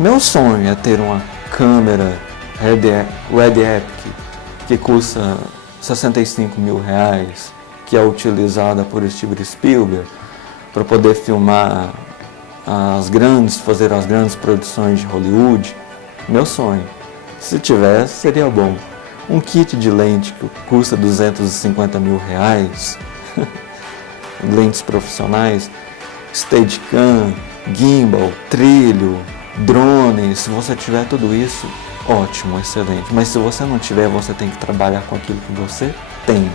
Meu sonho é ter uma câmera Red Epic que custa R$65 mil, que é utilizada por Steven Spielberg para poder filmar fazer as grandes produções de Hollywood. Meu sonho. Se tivesse, seria bom. Um kit de lente que custa R$250 mil, lentes profissionais, Steadicam, gimbal, trilho, drone. Se você tiver tudo isso, ótimo, excelente. Mas se você não tiver, você tem que trabalhar com aquilo que você tem.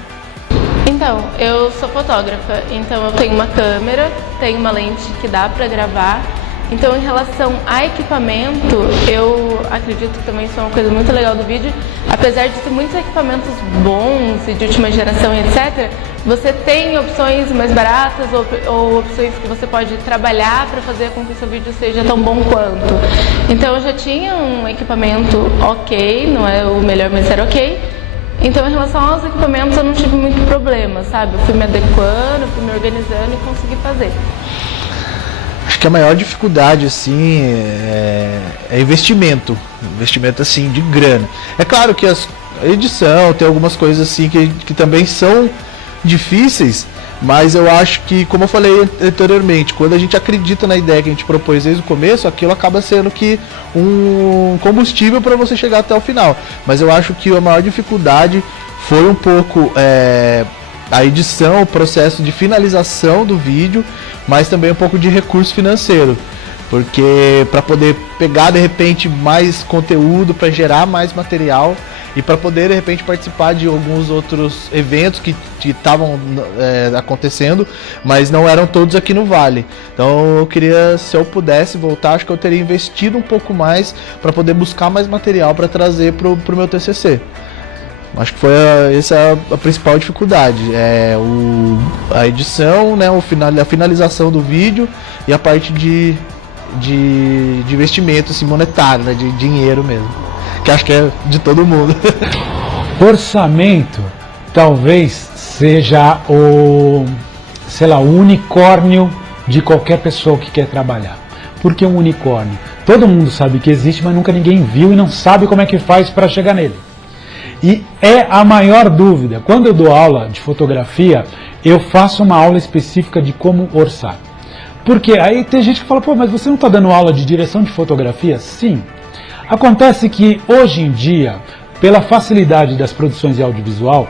Então, eu sou fotógrafa, então eu tenho uma câmera, tenho uma lente que dá para gravar. Então, em relação a equipamento, eu acredito que também isso é uma coisa muito legal do vídeo. Apesar de ter muitos equipamentos bons e de última geração e etc., você tem opções mais baratas ou opções que você pode trabalhar para fazer com que o seu vídeo seja tão bom quanto. Então, eu já tinha um equipamento ok, não é o melhor, mas era ok. Então, em relação aos equipamentos, eu não tive muito problema, sabe? Eu fui me adequando, fui me organizando e consegui fazer. Acho que a maior dificuldade, assim, é investimento assim, de grana. É claro que a edição tem algumas coisas assim que também são difíceis, mas eu acho que, como eu falei anteriormente, quando a gente acredita na ideia que a gente propôs desde o começo, aquilo acaba sendo que um combustível para você chegar até o final. Mas eu acho que a maior dificuldade foi um pouco a edição, o processo de finalização do vídeo, mas também um pouco de recurso financeiro, porque para poder pegar de repente mais conteúdo, para gerar mais material e para poder de repente participar de alguns outros eventos que estavam acontecendo, mas não eram todos aqui no Vale. Então eu queria, se eu pudesse voltar, acho que eu teria investido um pouco mais para poder buscar mais material para trazer pro meu TCC. Acho que essa é a principal dificuldade, a edição, né, a finalização do vídeo e a parte de investimento assim, monetário, né, de dinheiro mesmo, que acho que é de todo mundo. Orçamento talvez seja o unicórnio de qualquer pessoa que quer trabalhar. Por que um unicórnio? Todo mundo sabe que existe, mas nunca ninguém viu e não sabe como é que faz para chegar nele. E é a maior dúvida. Quando eu dou aula de fotografia, eu faço uma aula específica de como orçar. Porque aí tem gente que fala, pô, mas você não está dando aula de direção de fotografia? Sim. Acontece que hoje em dia, pela facilidade das produções de audiovisual,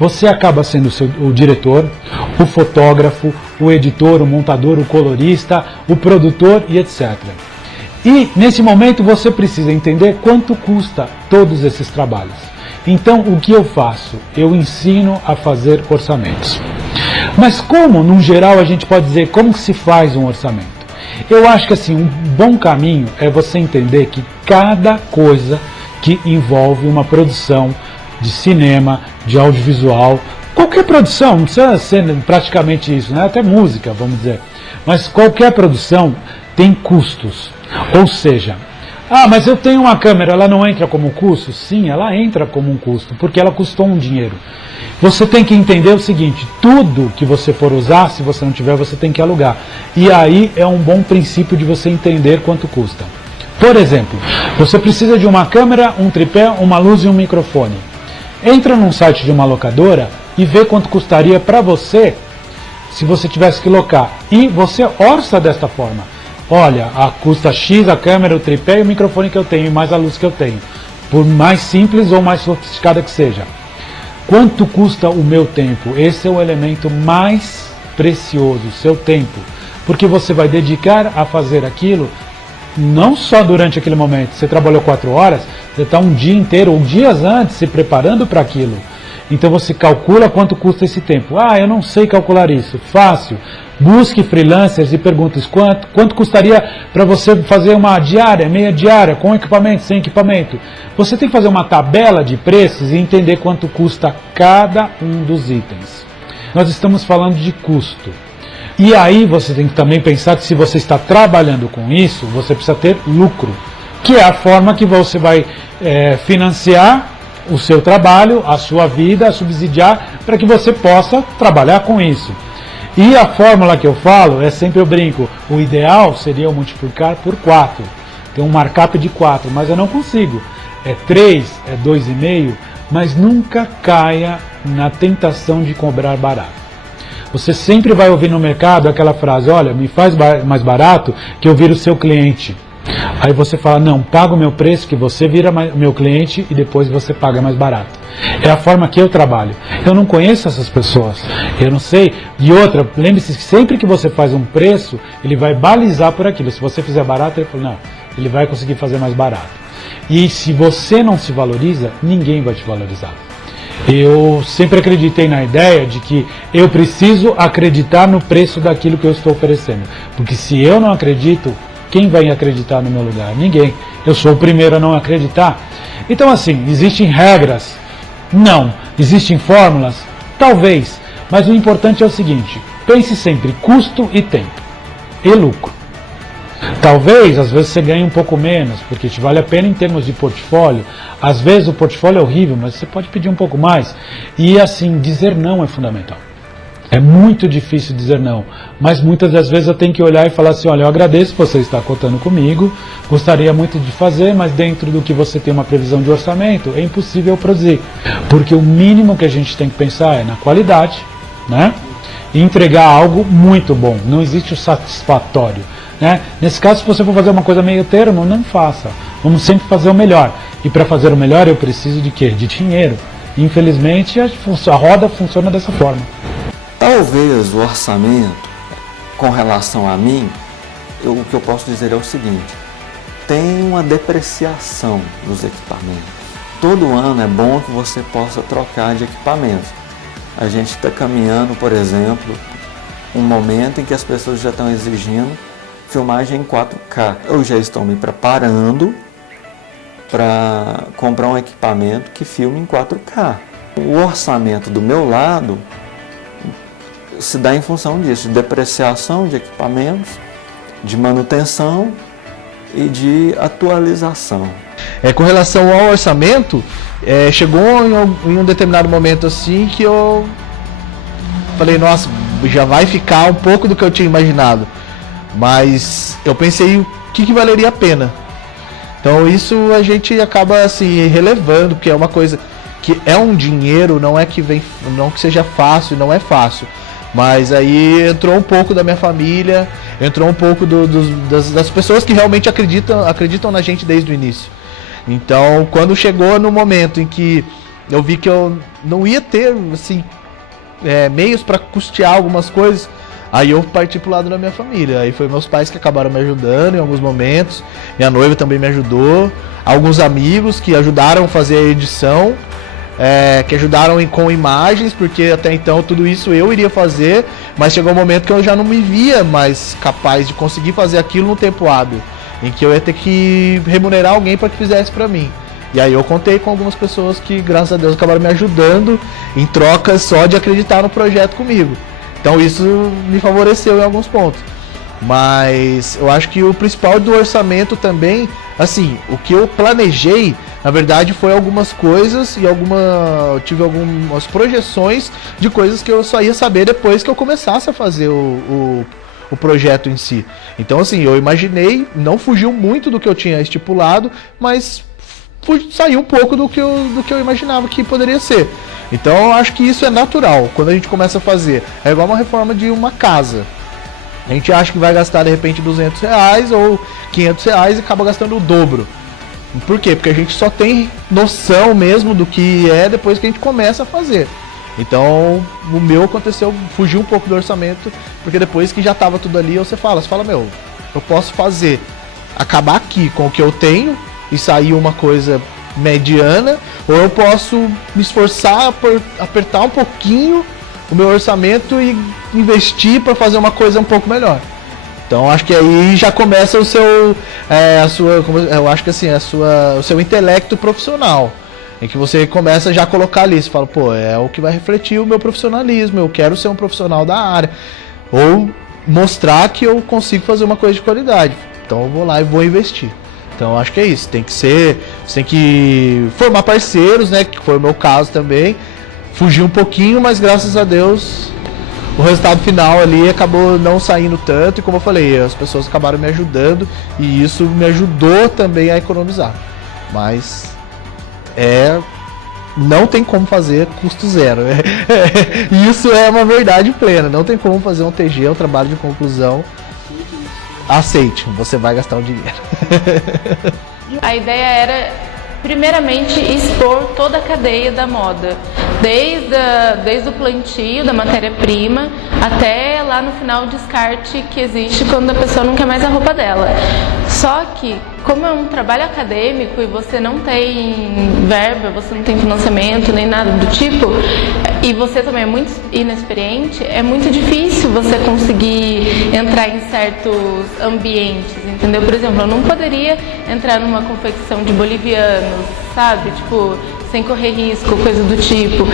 você acaba sendo o diretor, o fotógrafo, o editor, o montador, o colorista, o produtor e etc. E nesse momento você precisa entender quanto custa todos esses trabalhos. Então, o que eu faço? Eu ensino a fazer orçamentos. Mas como, no geral, a gente pode dizer como que se faz um orçamento? Eu acho que assim, um bom caminho é você entender que cada coisa que envolve uma produção de cinema, de audiovisual, qualquer produção, não precisa ser praticamente isso, né? Até música, vamos dizer. Mas qualquer produção tem custos. Ou seja, mas eu tenho uma câmera, ela não entra como custo? Sim, ela entra como um custo, porque ela custou um dinheiro. Você tem que entender o seguinte, tudo que você for usar, se você não tiver, você tem que alugar. E aí é um bom princípio de você entender quanto custa. Por exemplo, você precisa de uma câmera, um tripé, uma luz e um microfone. Entra num site de uma locadora e vê quanto custaria para você se você tivesse que locar. E você orça desta forma. Olha, custa X a câmera, o tripé e o microfone que eu tenho, e mais a luz que eu tenho. Por mais simples ou mais sofisticada que seja. Quanto custa o meu tempo? Esse é o elemento mais precioso, o seu tempo. Porque você vai dedicar a fazer aquilo, não só durante aquele momento. Você trabalhou 4 horas, você está um dia inteiro, ou dias antes, se preparando para aquilo. Então você calcula quanto custa esse tempo. Eu não sei calcular isso. Fácil. Busque freelancers e pergunte quanto custaria para você fazer uma diária, meia diária, com equipamento, sem equipamento. Você tem que fazer uma tabela de preços e entender quanto custa cada um dos itens. Nós estamos falando de custo. E aí você tem que também pensar que se você está trabalhando com isso, você precisa ter lucro, que é a forma que você vai financiar o seu trabalho, a sua vida, subsidiar para que você possa trabalhar com isso. E a fórmula que eu falo, sempre eu brinco, o ideal seria eu multiplicar por 4. tem um markup de 4, mas eu não consigo. É 3, é 2,5, mas nunca caia na tentação de cobrar barato. Você sempre vai ouvir no mercado aquela frase, olha, me faz mais barato que eu viro o seu cliente. Aí você fala, não, paga o meu preço que você vira meu cliente e depois você paga mais barato. É a forma que eu trabalho. Eu não conheço essas pessoas, eu não sei. E outra, lembre-se que sempre que você faz um preço, ele vai balizar por aquilo. Se você fizer barato, ele fala, não, ele vai conseguir fazer mais barato. E se você não se valoriza, ninguém vai te valorizar. Eu sempre acreditei na ideia de que eu preciso acreditar no preço daquilo que eu estou oferecendo. Porque se eu não acredito, quem vai acreditar no meu lugar? Ninguém. Eu sou o primeiro a não acreditar. Então assim, existem regras? Não. Existem fórmulas? Talvez. Mas o importante é o seguinte, pense sempre custo e tempo. E lucro. Talvez, às vezes você ganhe um pouco menos, porque te vale a pena em termos de portfólio. Às vezes o portfólio é horrível, mas você pode pedir um pouco mais. E assim, dizer não é fundamental. É muito difícil dizer não, mas muitas das vezes eu tenho que olhar e falar assim, olha, eu agradeço você estar contando comigo, gostaria muito de fazer, mas dentro do que você tem uma previsão de orçamento, é impossível produzir. Porque o mínimo que a gente tem que pensar é na qualidade, né? E entregar algo muito bom, não existe o satisfatório. Né? Nesse caso, se você for fazer uma coisa meio termo, não faça. Vamos sempre fazer o melhor. E para fazer o melhor eu preciso de quê? De dinheiro. Infelizmente a roda funciona dessa forma. Talvez o orçamento, com relação a mim, o que eu posso dizer é o seguinte, tem uma depreciação dos equipamentos. Todo ano é bom que você possa trocar de equipamentos. A gente está caminhando, por exemplo, um momento em que as pessoas já estão exigindo filmagem em 4K. Eu já estou me preparando para comprar um equipamento que filme em 4K. O orçamento do meu lado se dá em função disso, de depreciação de equipamentos, de manutenção e de atualização. Com relação ao orçamento, chegou em um determinado momento assim que eu falei, nossa, já vai ficar um pouco do que eu tinha imaginado. Mas eu pensei o que valeria a pena. Então isso a gente acaba assim relevando, porque é uma coisa que é um dinheiro, não é que vem, não que seja fácil, não é fácil. Mas aí entrou um pouco da minha família, entrou um pouco das pessoas que realmente acreditam na gente desde o início. Então quando chegou no momento em que eu vi que eu não ia ter assim, meios para custear algumas coisas, aí eu parti pro lado da minha família. Aí foi meus pais que acabaram me ajudando em alguns momentos. Minha noiva também me ajudou. Alguns amigos que ajudaram a fazer a edição, que ajudaram com imagens, porque até então tudo isso eu iria fazer, mas chegou um momento que eu já não me via mais capaz de conseguir fazer aquilo no tempo hábil, em que eu ia ter que remunerar alguém para que fizesse para mim. E aí eu contei com algumas pessoas que, graças a Deus, acabaram me ajudando em troca só de acreditar no projeto comigo. Então isso me favoreceu em alguns pontos. Mas eu acho que o principal do orçamento também, assim, o que eu planejei, na verdade, foi algumas coisas e eu tive algumas projeções de coisas que eu só ia saber depois que eu começasse a fazer o projeto em si. Então, assim, eu imaginei, não fugiu muito do que eu tinha estipulado, mas saiu um pouco do que eu imaginava que poderia ser. Então eu acho que isso é natural quando a gente começa a fazer. É igual uma reforma de uma casa. A gente acha que vai gastar de repente R$200 ou R$500 e acaba gastando o dobro. Por quê? Porque a gente só tem noção mesmo do que é depois que a gente começa a fazer. Então o meu aconteceu, fugiu um pouco do orçamento, porque depois que já estava tudo ali, você fala, meu, eu posso fazer, acabar aqui com o que eu tenho e sair uma coisa mediana, ou eu posso me esforçar por apertar um pouquinho o meu orçamento e investir para fazer uma coisa um pouco melhor. Então acho que aí já começa o seu, eu acho que assim, o seu intelecto profissional, em que você começa já a colocar ali, você fala, pô, é o que vai refletir o meu profissionalismo, eu quero ser um profissional da área, ou mostrar que eu consigo fazer uma coisa de qualidade, então eu vou lá e vou investir. Então acho que é isso, você tem que formar parceiros, né, que foi o meu caso também, fugir um pouquinho, mas graças a Deus o resultado final ali acabou não saindo tanto, e como eu falei, as pessoas acabaram me ajudando, e isso me ajudou também a economizar. Mas não tem como fazer custo zero. Isso é uma verdade plena. Não tem como fazer um TG, um trabalho de conclusão. Aceite, você vai gastar o dinheiro. A ideia era, primeiramente, expor toda a cadeia da moda, desde o plantio da matéria-prima até lá no final o descarte que existe quando a pessoa não quer mais a roupa dela. Só que, como é um trabalho acadêmico e você não tem verba, você não tem financiamento nem nada do tipo, e você também é muito inexperiente, é muito difícil você conseguir entrar em certos ambientes, entendeu? Por exemplo, eu não poderia entrar numa confecção de bolivianos, sabe? Tipo, sem correr risco, coisa do tipo.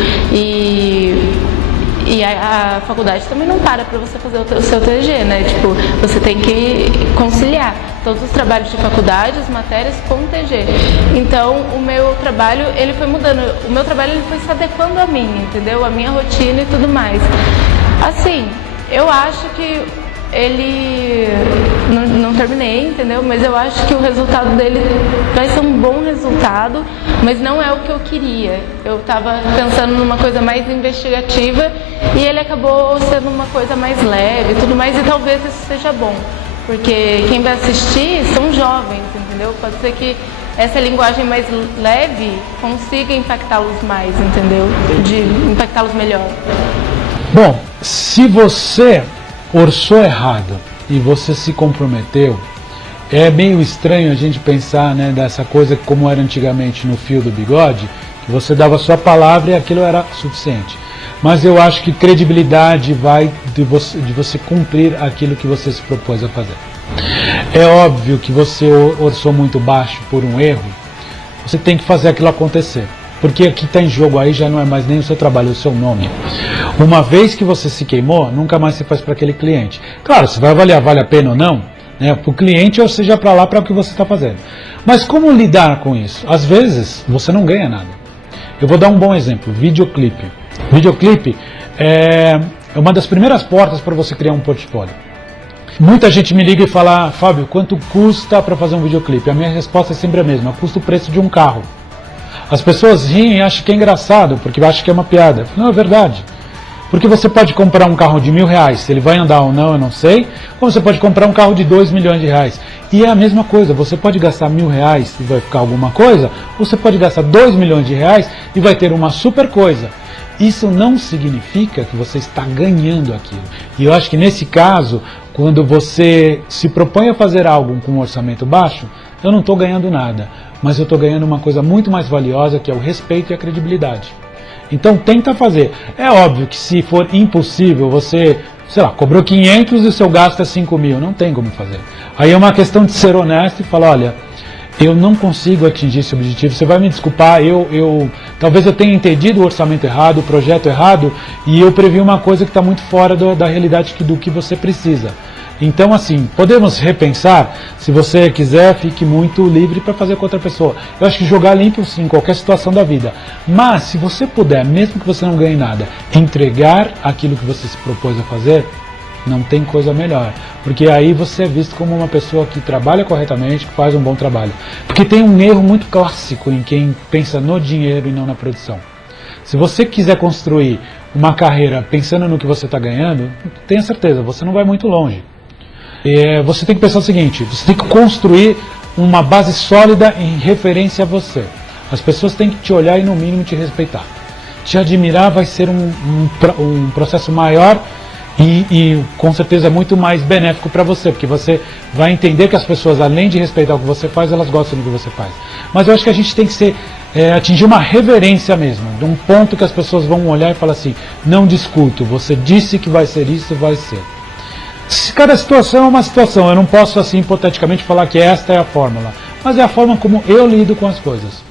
E a faculdade também não para você fazer o seu TG, né? Tipo, você tem que conciliar todos os trabalhos de faculdade, as matérias com o TG. Então, o meu trabalho, ele foi mudando. O meu trabalho, ele foi se adequando a mim, entendeu? A minha rotina e tudo mais. Assim, eu acho que ele... Não terminei, entendeu? Mas eu acho que o resultado dele vai ser um bom resultado, mas não é o que eu queria. Eu estava pensando numa coisa mais investigativa e ele acabou sendo uma coisa mais leve e tudo mais, e talvez isso seja bom, porque quem vai assistir são jovens, entendeu? Pode ser que essa linguagem mais leve consiga impactá-los mais, entendeu? De impactá-los melhor. Bom, se você orçou errado e você se comprometeu, é meio estranho a gente pensar, né, dessa coisa como era antigamente no fio do bigode, que você dava a sua palavra e aquilo era suficiente. Mas eu acho que credibilidade vai de você cumprir aquilo que você se propôs a fazer. É óbvio que você orçou muito baixo por um erro, você tem que fazer aquilo acontecer. Porque o que está em jogo aí já não é mais nem o seu trabalho, é o seu nome. Uma vez que você se queimou, nunca mais se faz para aquele cliente. Claro, você vai avaliar, vale a pena ou não, né, para o cliente, ou seja, para lá, para o que você está fazendo. Mas como lidar com isso? Às vezes, você não ganha nada. Eu vou dar um bom exemplo, videoclipe. Videoclipe é uma das primeiras portas para você criar um portfólio. Muita gente me liga e fala, Fábio, quanto custa para fazer um videoclipe? A minha resposta é sempre a mesma, custa o preço de um carro. As pessoas riem e acham que é engraçado, porque acham que é uma piada. Não, é verdade. Porque você pode comprar um carro de R$1.000, se ele vai andar ou não, eu não sei. Ou você pode comprar um carro de R$2 milhões. E é a mesma coisa, você pode gastar R$1.000 e vai ficar alguma coisa, ou você pode gastar R$2 milhões e vai ter uma super coisa. Isso não significa que você está ganhando aquilo. E eu acho que nesse caso, quando você se propõe a fazer algo com um orçamento baixo, eu não estou ganhando nada, mas eu estou ganhando uma coisa muito mais valiosa, que é o respeito e a credibilidade. Então tenta fazer. É óbvio que se for impossível, você, sei lá, cobrou 500 e o seu gasto é 5.000, não tem como fazer. Aí é uma questão de ser honesto e falar, olha, eu não consigo atingir esse objetivo, você vai me desculpar, talvez eu tenha entendido o orçamento errado, o projeto errado, e eu previ uma coisa que está muito fora da realidade do que você precisa. Então, assim, podemos repensar, se você quiser, fique muito livre para fazer com outra pessoa. Eu acho que jogar limpo, sim, em qualquer situação da vida. Mas, se você puder, mesmo que você não ganhe nada, entregar aquilo que você se propôs a fazer, não tem coisa melhor. Porque aí você é visto como uma pessoa que trabalha corretamente, que faz um bom trabalho. Porque tem um erro muito clássico em quem pensa no dinheiro e não na produção. Se você quiser construir uma carreira pensando no que você está ganhando, tenha certeza, você não vai muito longe. Você tem que pensar o seguinte, você tem que construir uma base sólida em referência a você. As pessoas têm que te olhar e no mínimo te respeitar. Te admirar vai ser um processo maior e com certeza muito mais benéfico para você, porque você vai entender que as pessoas, além de respeitar o que você faz, elas gostam do que você faz. Mas eu acho que a gente tem que atingir uma reverência mesmo, de um ponto que as pessoas vão olhar e falar assim, não discuto, você disse que vai ser isso, vai ser. Cada situação é uma situação, eu não posso assim hipoteticamente falar que esta é a fórmula, mas é a forma como eu lido com as coisas.